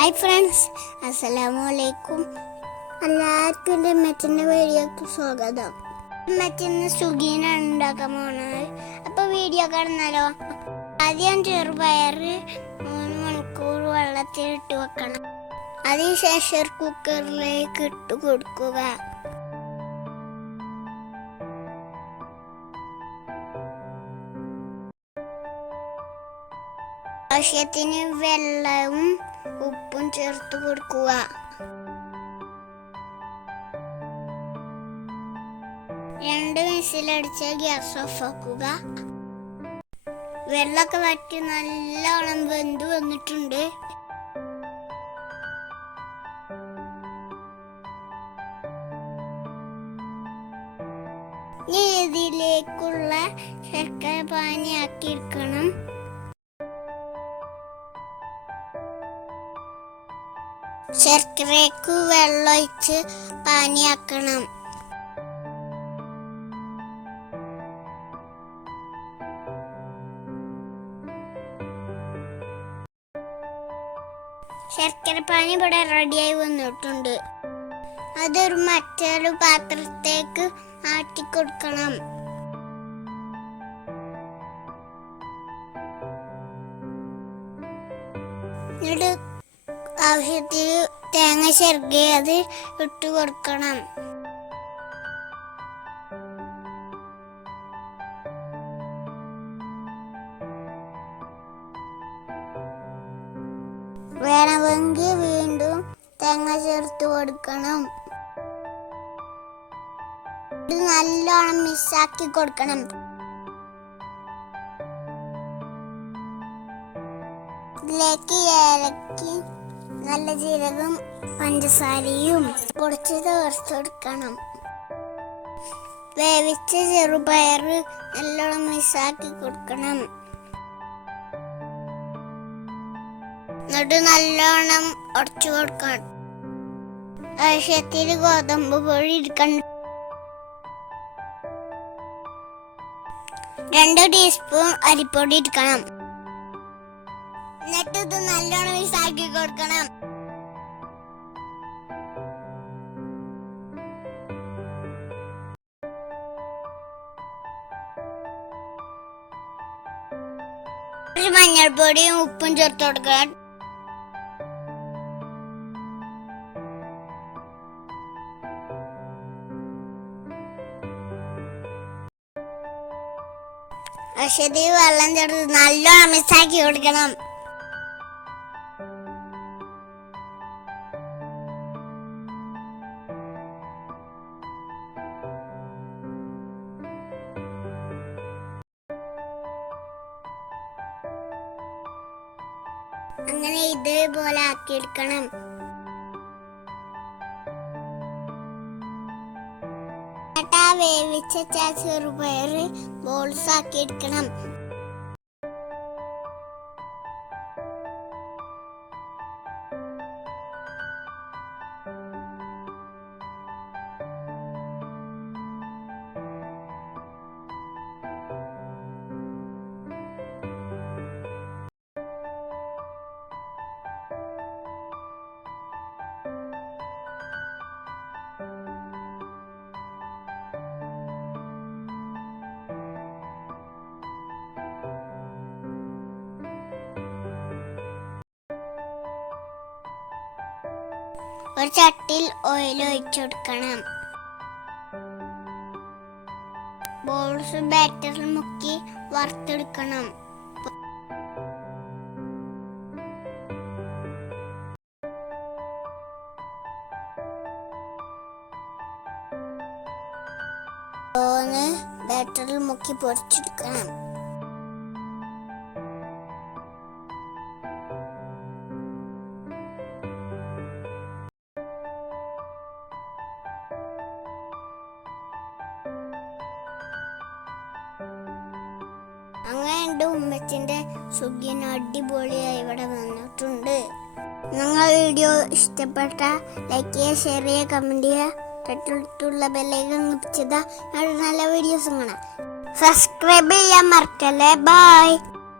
Hi friends അസ്സലാമു അലൈക്കും എല്ലാവർക്കും എന്റെ അമ്മച്ചിന്റെ വീഡിയോക്ക് സ്വാഗതം. അമ്മച്ചിന്ന് സുഖീനാണ് ഉണ്ടാക്കാൻ പോണത് അപ്പോൾ വീഡിയോ കാണുന്നല്ലോ ആദ്യം ചെറുപയർ മൂന്ന് മണിക്കൂർ വെള്ളത്തിൽ ഇട്ട് വെക്കണം. അതിനുശേഷം കുക്കറിലേക്ക് ഇട്ട് കൊടുക്കുക. ആവശ്യത്തിന് വെള്ളവും ഉപ്പും ചേർത്ത് കൊടുക്കുക. രണ്ട് വിസിലടിച്ച് ഗ്യാസ് ഓഫ് ആക്കുക വെള്ളമൊക്കെ വറ്റി നല്ലോണം വെന്ത് വന്നിട്ടുണ്ട്. ഇതിലേക്കുള്ള ശർക്കര പാനിയാക്കിയിരിക്കണം ശർക്കരക്ക് വെള്ളമൊഴിച്ച് പാനിയാക്കണം. ശർക്കര പാനി ഇവിടെ റെഡിയായി വന്നിട്ടുണ്ട്. അതൊരു മറ്റൊരു പാത്രത്തേക്ക് ആട്ടിക്കൊടുക്കണം. കൊടുക്കണം എന്നിട്ട് ആവശ്യത്തിന് തേങ്ങ ചെറുകി അത് ഇട്ടു കൊടുക്കണം. വേണമെങ്കിൽ വീണ്ടും തേങ്ങ ചേർത്ത് കൊടുക്കണം. ഇത് നല്ലോണം മിക്സാക്കി കൊടുക്കണം. ഇതിലേക്ക് ഏലക്കി നല്ല ജീരകം പഞ്ചസാരയും കുറച്ച് ചേർത്തെടുക്കണം വേവിച്ച ചെറുപയർ നല്ലോണം മിസ്സാക്കി കൊടുക്കണം. എന്നിട്ട് നല്ലോണം ഉടച്ചു കൊടുക്കണം. ആവശ്യത്തിൽ ഗോതമ്പ് പൊടി എടുക്കണം. രണ്ട് ടീസ്പൂൺ അരിപ്പൊടി എടുക്കണം. എന്നിട്ട് ഇത് നല്ലോണം മിക്സാക്കി കൊടുക്കണം. കുറച്ച് മഞ്ഞൾപ്പൊടിയും ഉപ്പും ചേർത്ത് കൊടുക്കണം. അശ്വതി വെള്ളം ചേർത്ത് നല്ലോണം മിക്സാക്കി കൊടുക്കണം. അങ്ങനെ ഇതേപോലെ ആക്കിയെടുക്കണം. വേവിച്ച ചെറുപയർ ബോൾസ് ആക്കി എടുക്കണം ഒരു ചട്ടിയിൽ ഓയിൽ ഒഴിച്ചു കൊടുക്കണം. ബോൾസ് ബാറ്ററിൽ മുക്കി വറുത്തെടുക്കണം. ബാറ്ററിൽ മുക്കി പൊരിച്ചെടുക്കണം അങ്ങനെ എന്റെ ഉമ്മച്ചിന്റെ സുഖിന് അടിപൊളിയായി ഇവിടെ വന്നിട്ടുണ്ട്. നിങ്ങൾ വീഡിയോ ഇഷ്ടപ്പെട്ട ലൈക്ക് ചെയ്യുക ഷെയർ ചെയ്യുക കമന്റ് ചെയ്യുക. തൊട്ടടുത്തുള്ള ബെല്ലൈക്കൺ ക്ലിക്ക് ചെയ്താൽ നല്ല വീഡിയോസ് കാണാം. സബ്സ്ക്രൈബ് ചെയ്യാൻ മറക്കല്ലേ? ബൈ